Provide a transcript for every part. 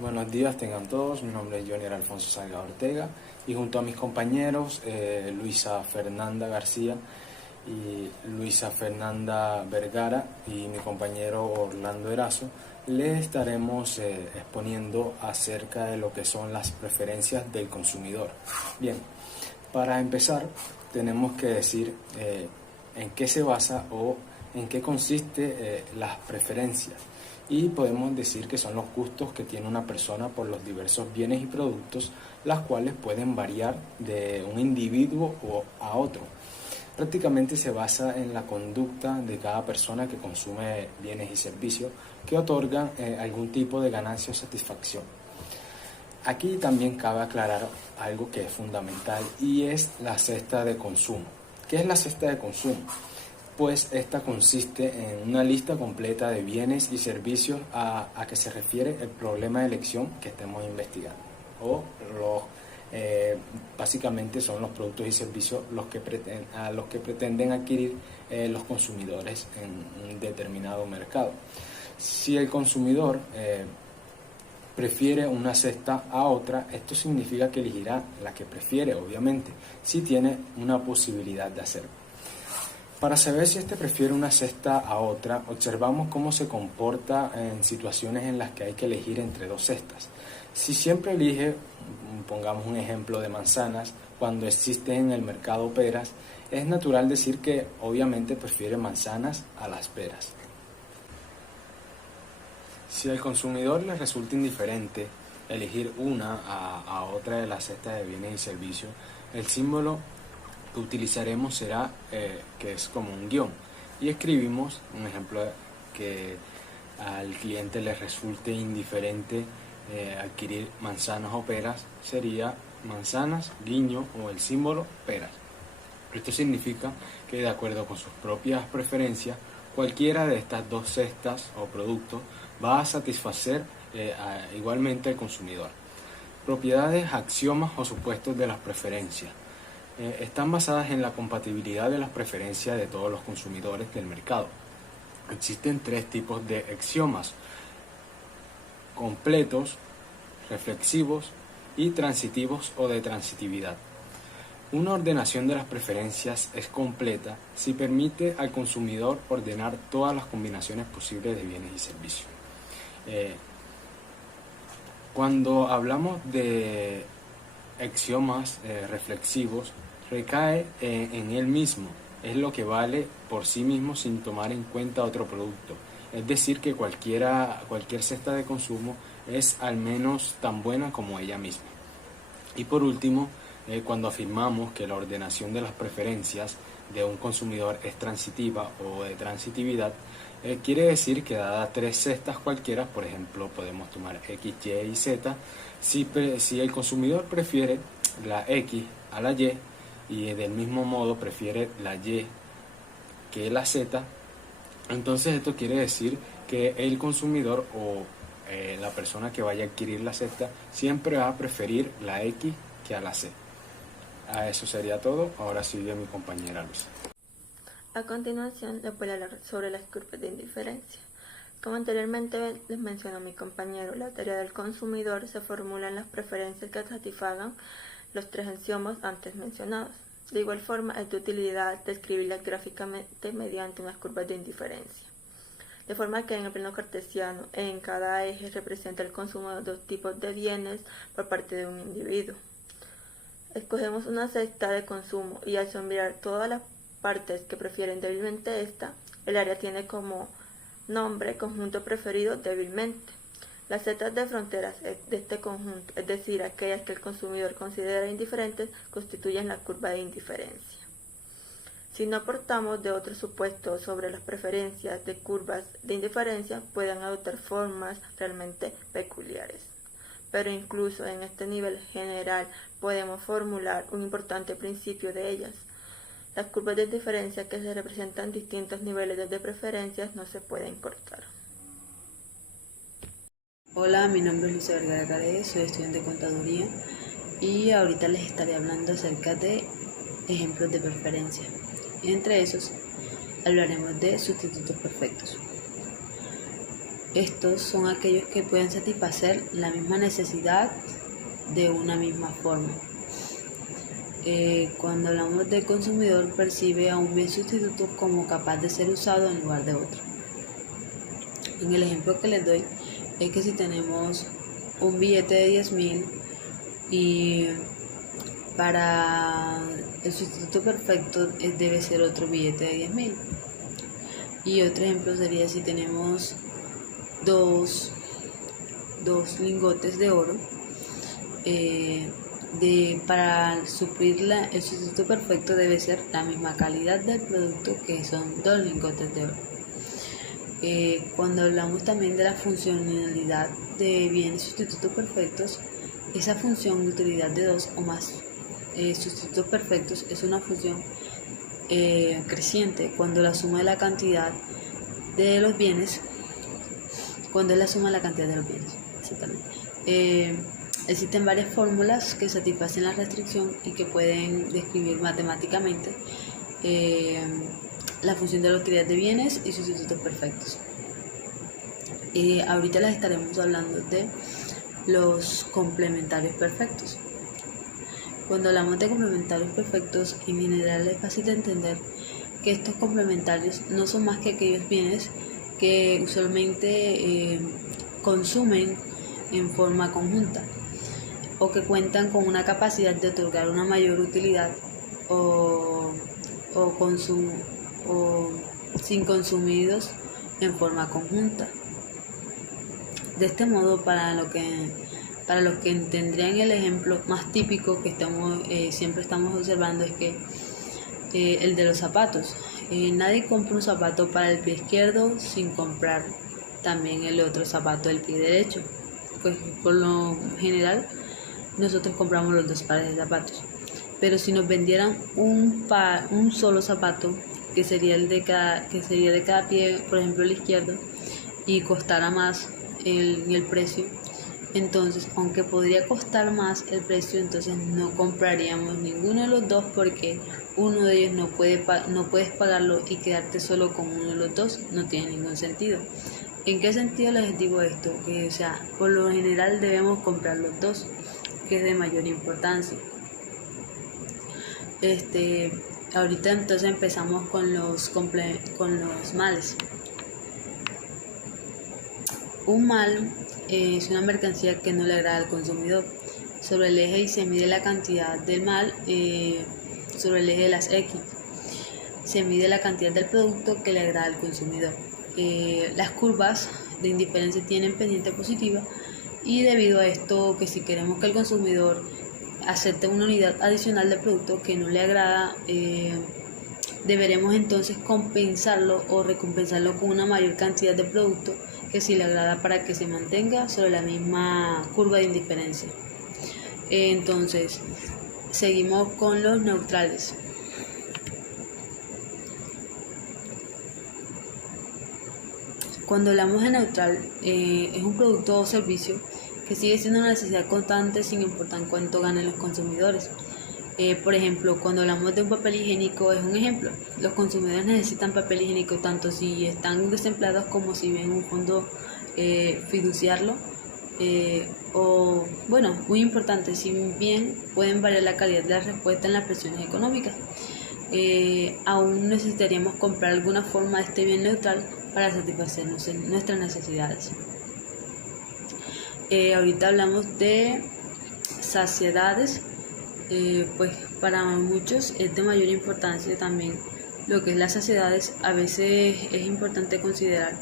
Buenos días tengan todos, mi nombre es Jonier Alfonso Salgado Ortega y junto a mis compañeros Luisa Fernanda García y Luisa Fernanda Vergara y mi compañero Orlando Erazo les estaremos exponiendo acerca de lo que son las preferencias del consumidor. Bien, para empezar tenemos que decir en qué se basa o en qué consiste las preferencias. Y podemos decir que son los gustos que tiene una persona por los diversos bienes y productos, las cuales pueden variar de un individuo a otro. Prácticamente se basa en la conducta de cada persona que consume bienes y servicios que otorgan algún tipo de ganancia o satisfacción. Aquí también cabe aclarar algo que es fundamental y es la cesta de consumo. ¿Qué es la cesta de consumo? Pues esta consiste en una lista completa de bienes y servicios a que se refiere el problema de elección que estemos investigando. Básicamente son los productos y servicios a los que pretenden adquirir los consumidores en un determinado mercado. Si el consumidor prefiere una cesta a otra, esto significa que elegirá la que prefiere, obviamente, si tiene una posibilidad de hacerlo. Para saber si prefiere una cesta a otra, observamos cómo se comporta en situaciones en las que hay que elegir entre dos cestas. Si siempre elige, pongamos un ejemplo de manzanas, cuando existen en el mercado peras, es natural decir que obviamente prefiere manzanas a las peras. Si al consumidor le resulta indiferente elegir una a otra de las cestas de bienes y servicios, el símbolo que utilizaremos será que es como un guión y escribimos un ejemplo que al cliente le resulte indiferente adquirir manzanas o peras, sería manzanas, guiño o el símbolo peras. Esto significa que de acuerdo con sus propias preferencias, cualquiera de estas dos cestas o productos va a satisfacer igualmente al consumidor. Propiedades, axiomas o supuestos de las preferencias. Están basadas en la compatibilidad de las preferencias de todos los consumidores del mercado. Existen tres tipos de axiomas: completos, reflexivos y transitivos o de transitividad. Una ordenación de las preferencias es completa si permite al consumidor ordenar todas las combinaciones posibles de bienes y servicios. Cuando hablamos de axiomas reflexivos, recae en él mismo, es lo que vale por sí mismo sin tomar en cuenta otro producto. Es decir, que cualquier cesta de consumo es al menos tan buena como ella misma. Y por último, cuando afirmamos que la ordenación de las preferencias de un consumidor es transitiva o de transitividad, quiere decir que dada tres cestas cualquiera, por ejemplo, podemos tomar X, Y y Z, si el consumidor prefiere la X a la Y y del mismo modo prefiere la Y que la Z, entonces esto quiere decir que el consumidor o la persona que vaya a adquirir la cesta siempre va a preferir la X que a la Z. Eso sería todo. Ahora sigue mi compañera Luisa. A continuación les voy a hablar sobre las curvas de indiferencia. Como anteriormente les mencionó mi compañero, la teoría del consumidor se formula en las preferencias que satisfagan los tres axiomas antes mencionados. De igual forma, es de utilidad describirlas gráficamente mediante unas curvas de indiferencia. De forma que en el plano cartesiano, en cada eje representa el consumo de dos tipos de bienes por parte de un individuo. Escogemos una cesta de consumo y al sombrear todas las partes que prefieren débilmente esta, el área tiene como nombre conjunto preferido débilmente. Las setas de fronteras de este conjunto, es decir, aquellas que el consumidor considera indiferentes, constituyen la curva de indiferencia. Si no aportamos de otros supuestos sobre las preferencias de curvas de indiferencia, pueden adoptar formas realmente peculiares. Pero incluso en este nivel general podemos formular un importante principio de ellas. Las curvas de indiferencia que se representan en distintos niveles de preferencias no se pueden cortar. Hola, mi nombre es Luisa Vergara, soy estudiante de contaduría y ahorita les estaré hablando acerca de ejemplos de preferencia. Entre esos hablaremos de sustitutos perfectos. Estos son aquellos que pueden satisfacer la misma necesidad de una misma forma. Cuando hablamos del consumidor, percibe a un bien sustituto como capaz de ser usado en lugar de otro. En el ejemplo que les doy es que si tenemos un billete de 10.000 y para el sustituto perfecto debe ser otro billete de 10.000. Y otro ejemplo sería si tenemos dos lingotes de oro, para suplir el sustituto perfecto debe ser la misma calidad del producto, que son 2 lingotes de oro. Cuando hablamos también de la funcionalidad de bienes sustitutos perfectos, esa función de utilidad de 2 o más sustitutos perfectos es una función creciente cuando la suma de la cantidad de los bienes, exactamente. Existen varias fórmulas que satisfacen la restricción y que pueden describir matemáticamente la función de la utilidad de bienes y sustitutos perfectos. Ahorita les estaremos hablando de los complementarios perfectos. Cuando hablamos de complementarios perfectos, en general es fácil de entender que estos complementarios no son más que aquellos bienes que usualmente consumen en forma conjunta, o que cuentan con una capacidad de otorgar una mayor utilidad o sin consumidos en forma conjunta. De este modo, para los que tendrían el ejemplo más típico que siempre estamos observando es que el de los zapatos. Nadie compra un zapato para el pie izquierdo sin comprar también el otro zapato del pie derecho. Pues por lo general nosotros compramos los 2 pares de zapatos, pero si nos vendieran un solo zapato, que sería de cada pie, por ejemplo el izquierdo, y costara más el precio, entonces aunque podría costar más el precio, entonces no compraríamos ninguno de los 2, porque uno de ellos no puedes pagarlo y quedarte solo con uno de los 2 no tiene ningún sentido. ¿En qué sentido les digo esto? Que por lo general debemos comprar los 2, que es de mayor importancia. Ahorita entonces empezamos con los males. Un mal es una mercancía que no le agrada al consumidor. Sobre el eje Y se mide la cantidad del mal, sobre el eje de las X se mide la cantidad del producto que le agrada al consumidor. Las curvas de indiferencia tienen pendiente positiva, y debido a esto, que si queremos que el consumidor acepte una unidad adicional del producto que no le agrada, deberemos entonces compensarlo o recompensarlo con una mayor cantidad de producto que sí le agrada, para que se mantenga sobre la misma curva de indiferencia. Entonces, seguimos con los neutrales. Cuando hablamos de neutral, es un producto o servicio que sigue siendo una necesidad constante sin importar cuánto ganen los consumidores. Por ejemplo, cuando hablamos de un papel higiénico, es un ejemplo. Los consumidores necesitan papel higiénico tanto si están desempleados como si ven un fondo fiduciario. Muy importante, si bien pueden variar la calidad de la respuesta en las presiones económicas, aún necesitaríamos comprar alguna forma de este bien neutral para satisfacer nuestras necesidades. Ahorita hablamos de saciedades. Pues para muchos es de mayor importancia también lo que es las saciedades. A veces es importante considerar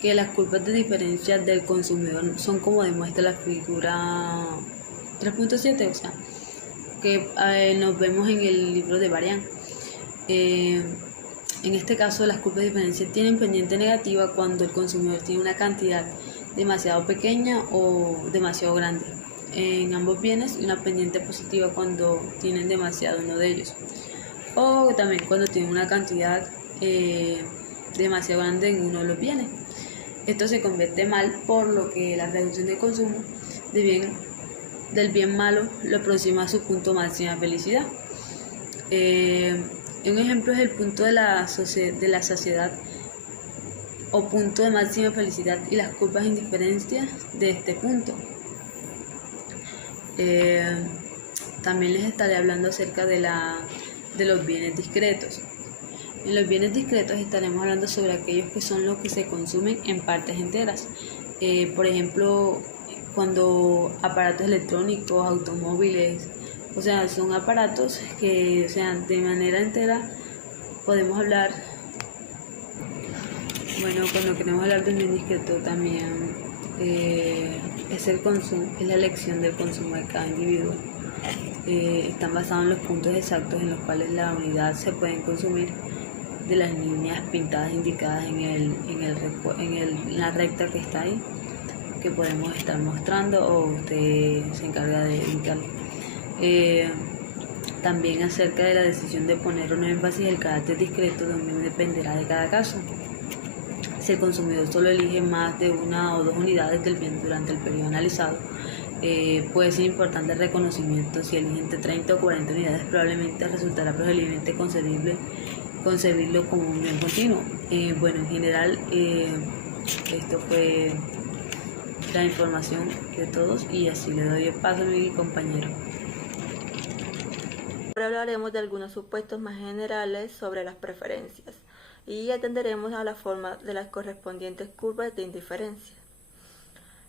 que las curvas de diferencia del consumidor son como demuestra la figura 3.7, o sea, que nos vemos en el libro de Varian. En este caso, las curvas de diferencia tienen pendiente negativa cuando el consumidor tiene una cantidad demasiado pequeña o demasiado grande en ambos bienes, y una pendiente positiva cuando tienen demasiado uno de ellos, o también cuando tienen una cantidad demasiado grande en uno de los bienes. Esto se convierte mal, por lo que la reducción de consumo del bien malo lo aproxima a su punto máximo de felicidad. Un ejemplo es el punto de la saciedad, o punto de máxima felicidad y las curvas de indiferencia de este punto. También les estaré hablando acerca de los bienes discretos. En los bienes discretos estaremos hablando sobre aquellos que son los que se consumen en partes enteras. Por ejemplo, cuando aparatos electrónicos, automóviles, o sea, son aparatos que, o sea, de manera entera podemos hablar. Bueno, cuando queremos hablar de un bien discreto también es el consumo, es la elección del consumo de cada individuo. Están basados en los puntos exactos en los cuales la unidad se pueden consumir de las líneas pintadas indicadas en la recta que está ahí, que podemos estar mostrando, o usted se encarga de editarlo. También acerca de la decisión de poner un énfasis el carácter discreto, donde dependerá de cada caso. Si el consumidor solo elige más de una o dos unidades del bien durante el periodo analizado, puede ser importante el reconocimiento. Si elige entre 30 o 40 unidades, probablemente resultará preferiblemente concebirlo como un bien continuo. Bueno, en general, esto fue la información de todos, y así le doy el paso a mi compañero. Ahora hablaremos de algunos supuestos más generales sobre las preferencias y atenderemos a la forma de las correspondientes curvas de indiferencia.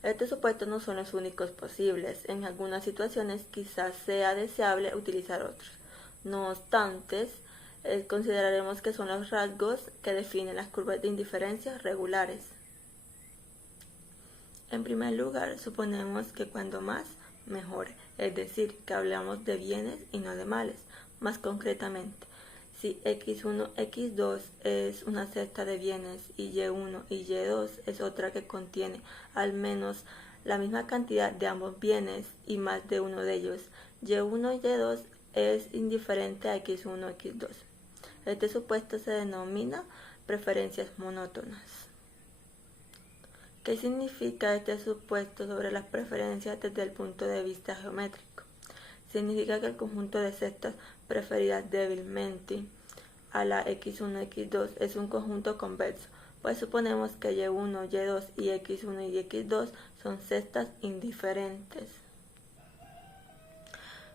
Estos supuestos no son los únicos posibles. En algunas situaciones quizás sea deseable utilizar otros. No obstante, consideraremos que son los rasgos que definen las curvas de indiferencia regulares. En primer lugar, suponemos que cuando más, mejor, es decir, que hablamos de bienes y no de males. Más concretamente, si x1, x2 es una cesta de bienes y y1 y y2 es otra que contiene al menos la misma cantidad de ambos bienes y más de uno de ellos, y1 y y2 es indiferente a x1 x2. Este supuesto se denomina preferencias monótonas. ¿Qué significa este supuesto sobre las preferencias desde el punto de vista geométrico? Significa que el conjunto de cestas preferidas débilmente a la x1, x2 es un conjunto convexo, pues suponemos que y1, y2 y x1 y x2 son cestas indiferentes.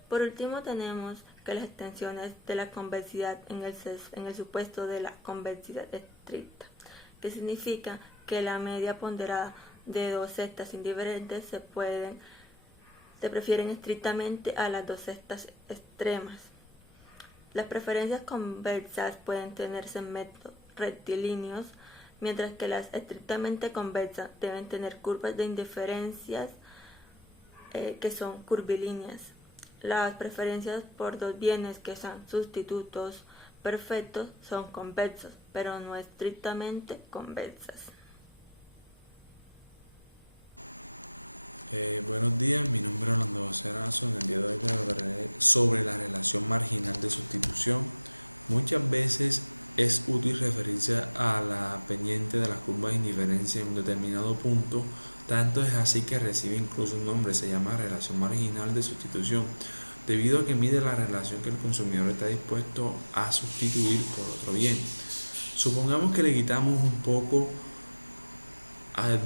Por último, tenemos que las extensiones de la convexidad en el supuesto de la convexidad estricta, que significa que la media ponderada de dos cestas indiferentes se prefieren estrictamente a las dos cestas extremas. Las preferencias convexas pueden tener segmentos rectilíneos, mientras que las estrictamente convexas deben tener curvas de indiferencias que son curvilíneas. Las preferencias por dos bienes que son sustitutos perfectos son convexos, pero no estrictamente convexas. Buenos días, mi nombre es Orlando José Arazo. En el día de hoy hablaré sobre la relación marginal de sustitución. Muchas veces es útil referirse a la pendiente de la curva de indiferencia en un determinado punto, tanto es así que recibe incluso un nombre, se llama relación marginal de sustitución, debido a que mide la relación que el consumidor está dispuesto a sustituir por otro bien. Supongamos que le quitamos un poco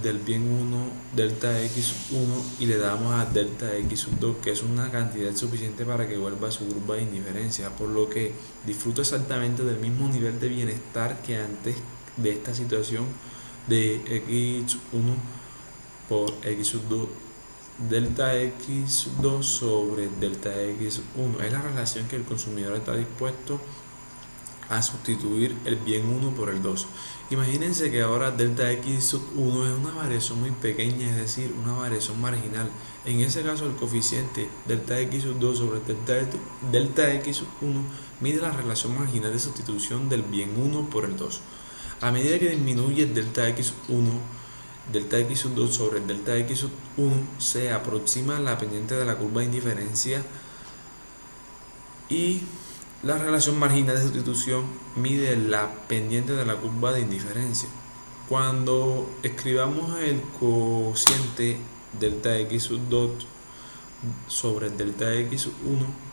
del bien 1, delta x1, y le damos a delta x2, que es una cantidad suficiente para que vuelva a su curva de indiferencia, por lo que disfruta exactamente del mismo nivel de bienestar que antes de esta situación de x1 por x2, delta x2 sobre delta x1. Es la relación que el consumidor está dispuesto a sustituir el bien 1 por el 2. Imagínense que ahora delta x1 es una variación muy pequeña, es decir, una variación marginal. En ese caso, el coeficiente delta x2 sobre delta x1 mide la relación marginal de sustitución del bien 1 por el 2. A medida que disminuye el delta x1, delta x2 sobre delta x1 se aproxima a la pendiente de la curva de indiferencia, y la relación marginal de sustitución mide la pendiente de la curva de indiferencia. Cuando escribamos el cociente delta x2 sobre delta x1,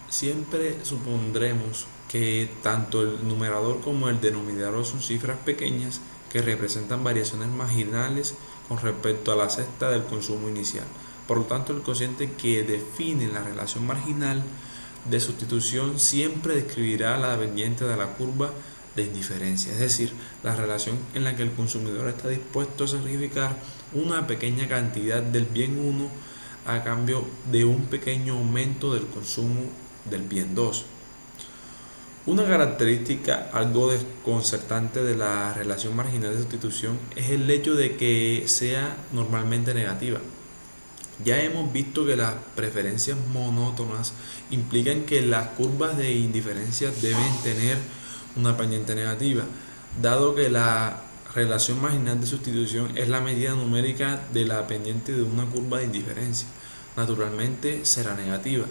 siempre supondremos que tanto el numerador como el denominador son cifras pequeñas que representan variaciones marginales con respecto a la cesta del consumo inicial. Por lo tanto, el cociente que define la relación marginal de sustitución siempre describirá la pendiente de la curva de indiferencia, es decir, la relación en la que el consumidor está dispuesto a sacrificar una pequeña cantidad del bien 1 a cambio de un pequeño aumento del consumo del bien 2. Una característica algo desconcertante de la relación marginal de sustitución es el hecho de que sea normalmente negativa. Ya hemos visto que las preferencias monótonas implican que las curvas de indiferencia deben tener una pendiente negativa, dado que la relación marginal de sustitución es la medida numérica de la pendiente de una curva de indiferencia. Naturalmente será negativa.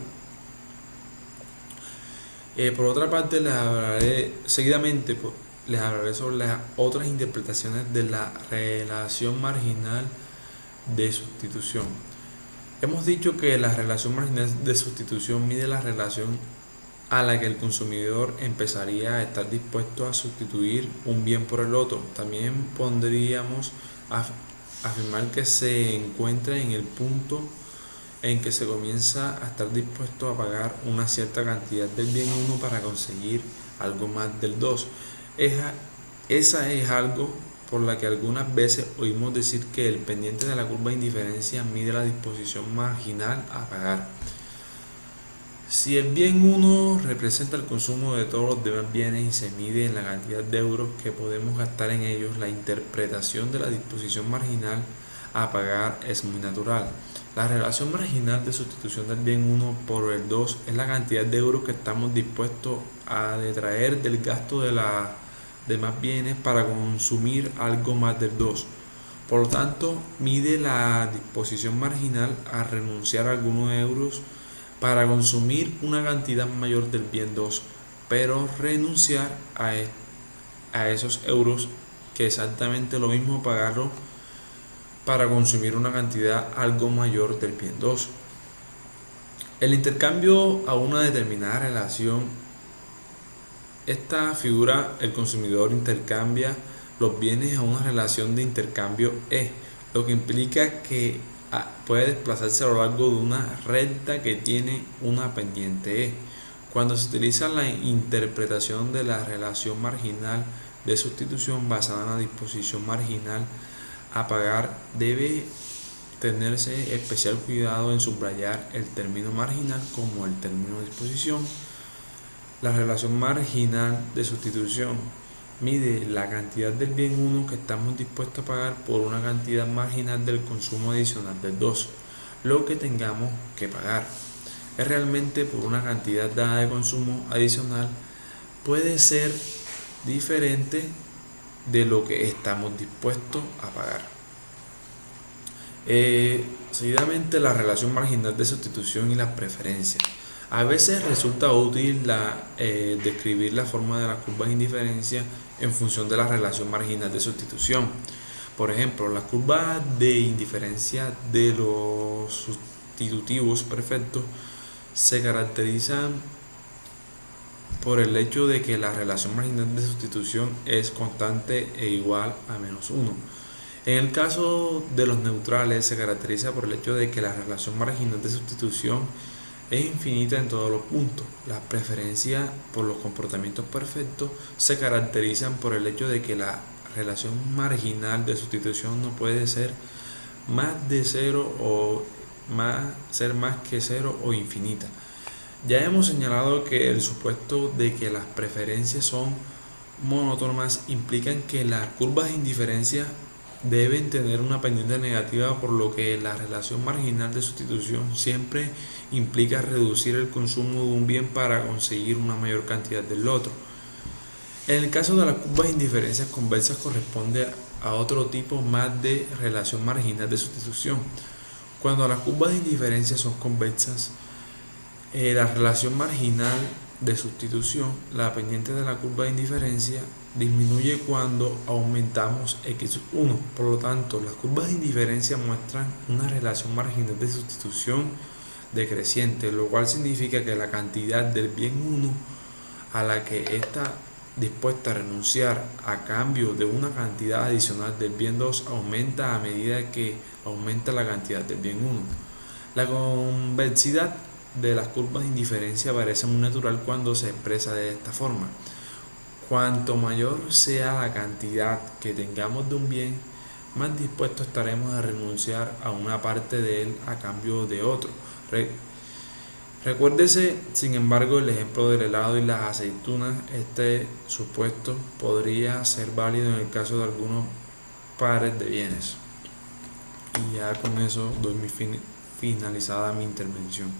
Por otra parte, les hablaré sobre las otras interpretaciones de la relación marginal de sustitución. Hemos dicho que la relación marginal de sustitución mide la relación a la que el consumidor empezaría a estar dispuesto a sustituir un bien por el otro. También podríamos afirmar que se encuentra en el punto en que se comienza a estar dispuesto a pagar una cierta cantidad del bien 1 para conseguir algo más del 2. Esa es algo por la que algunas veces oímos decir que el pendiente de la curva de indiferencia mide la disposición marginal a pagar. Si el bien 1 representa el consumo de todos los demás bienes y se mide en la cantidad de euros que podemos gastar en ellos, la interpretación de la disposición marginal a pagar es muy natural. La relación marginal de sustitución del bien 1 por el 2 es la cantidad de euros que estamos dispuestos a detraer del gasto de los demás bienes para consumir algo más del 2. Por lo tanto, mide la disposición marginal a renunciar a algunos euros para consumir una cantidad mayor del bien 2, pero renunciar a esos euros, que es exactamente lo mismo pagarlo para consumir una cantidad algo mayor del bien 2. El intercambio a una determinada relación, esta figura, el consumidor intercambia los bienes a una relación de intercambio E, lo que implica que puede desplazarse a lo largo de una recta que tiene una pendiente E. Cuando se utiliza la interpretación de la relación marginal de sustitución basada en la disposición marginal a pagar, debe tenerse especial cuidado en subrayar el término marginal como el término de disposición. La relación marginal de sustitución mide la cantidad del bien 1 que estamos dispuestos a pagar por una cantidad marginal del consumo adicional del 2, lo que tengamos que pagar. Es realmente por una cantidad dada de consumo adicional puede ser diferente de lo que estamos dispuestos a pagar. Seguidamente, la relación marginal de sustitución y las preferencias. A veces resulta útil describir la forma de las curvas de indiferencia en función de la relación marginal de sustitución. Por ejemplo, las curvas de indiferencia de los sustitutivos perfectos se caracterizan por el hecho de que la relación marginal de sustitución es constante e igual a menos 1. En el caso de los neutrales se caracteriza por el hecho de que la relación marginal de sustitución es infinita en todos los puntos. Las preferencias por los comportamientos perfectos se caracterizan por el hecho de que la relación marginal de sustitución no puede ser más de 0 o ser más que 0 o infinita. Ya hemos señalado que el supuesto de que las preferencias son monótonas implican que las curvas de indiferencia deben tener una pendiente negativa, por lo que la relación marginal de sustitución siempre implica reducir el consumo de un bien para conseguir una mayor cantidad del otro. En el caso de las curvas de indiferencias convexas corresponde a otro tipo más de relación marginal de sustitución. Cuando las curvas de indiferencia son convexas, la relación marginal de sustitución, la pendiente de la curva de indiferencia, disminuye cuando aumentamos x1. Por lo tanto, las curvas de indiferencia muestran una relación marginal de sustitución decreciente, lo cual significa que la cantidad del bien 1 a la que esta dispuesta a renunciar a cambio de una cantidad adicional del bien 2 aumenta a medida que aumenta la cantidad del bien 1. La convexidad de las curvas de indiferencia parece muy natural cuando se expresa de esta forma. Cuanto mayor sea la cantidad que tengamos de un bien, más dispuestos estaremos a renunciar a una parte de él a cambio de otro. Recuérdese, sin embargo, el ejemplo del helado y las aceitunas. Este supuesto podría ser válido en el caso de algunos pares de bienes. Y ya con eso doy finalizada mi intervención.